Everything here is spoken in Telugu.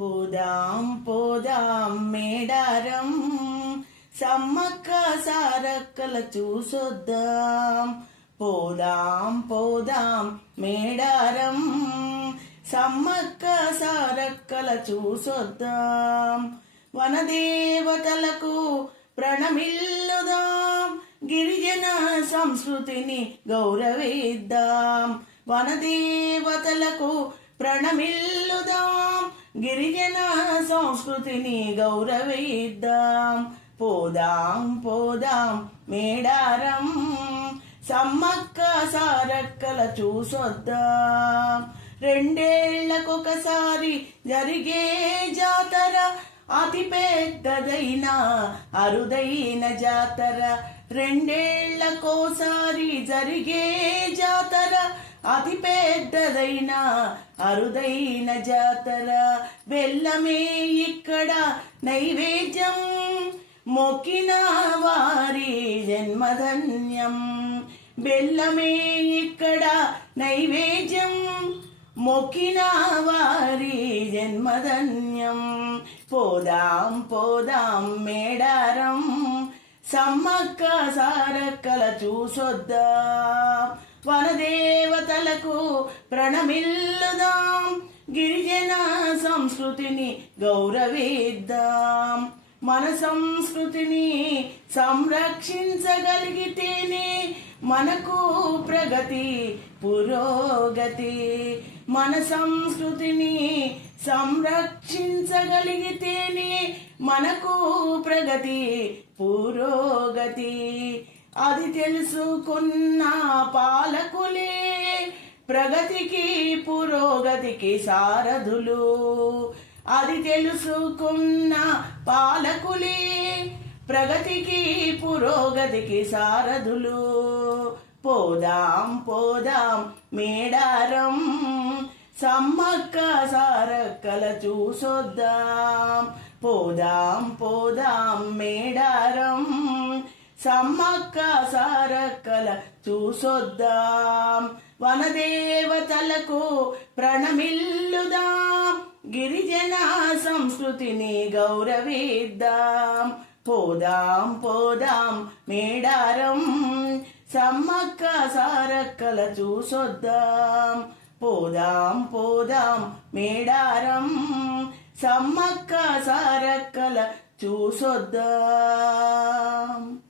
పోదాం పోదాం మేడారం. సమ్మక్క సారక్కల చూసొద్దాం. పోదాం పోదాం మేడారం. సమ్మక్క సారక్కల చూసొద్దాం. వనదేవతలకు ప్రణమిల్లుదాం. గిరిజన సంస్కృతిని గౌరవిద్దాం. వనదేవతలకు ప్రణమిల్లుదాం. గిరిజన సంస్కృతిని గౌరవిద్దాం. పోదాం పోదాం మేడారం. సమ్మక్క సారక్కల చూసొద్దాం. రెండేళ్ళకొకసారి జరిగే జాతర అతి పెద్దదైన అరుదైన జాతర. రెండేళ్ళకోసారి జరిగే జాతర. అతి పెద్దదైన అరుదైన జాతర. వెళ్ళమే ఇక్కడ నైవేద్యం. మొక్కిన వారి జన్మధన్యం. బెల్లమే ఇక్కడ నైవేద్యం. మొక్కిన వారి జన్మధన్యం. పోదాం పోదాం మేడారం. సమ్మక్క సారక్కల చూసొద్దాం. వనదేవతలకు ప్రణమిల్లుదాం. గిరిజన సంస్కృతిని గౌరవిద్దాం. మన సంస్కృతిని సంరక్షించగలిగితేనే మనకు ప్రగతి పురోగతి. మన సంస్కృతిని సంరక్షించగలిగితేనే మనకు ప్రగతి పురోగతి. అది తెలుసుకున్న పాలకులే ప్రగతికి పురోగతికి సారథులు. అది తెలుసుకున్న పాలకులే ప్రగతికి పురోగతికి సారథులు. పోదాం పోదాం మేడారం సమ్మక్క సారక్కల చూసొద్దాం. పోదాం పోదాం మేడారం. సమ్మక్క సారక్కల చూసొద్దాం. వనదేవతలకు ప్రణమిల్లుదాం. గిరిజన సంస్కృతిని గౌరవిద్దాం. పోదాం పోదాం మేడారం. సమ్మక్క సారక్కల చూసొద్దాం. పోదాం పోదాం మేడారం. సమ్మక్క సారక్కల చూసొద్దాం.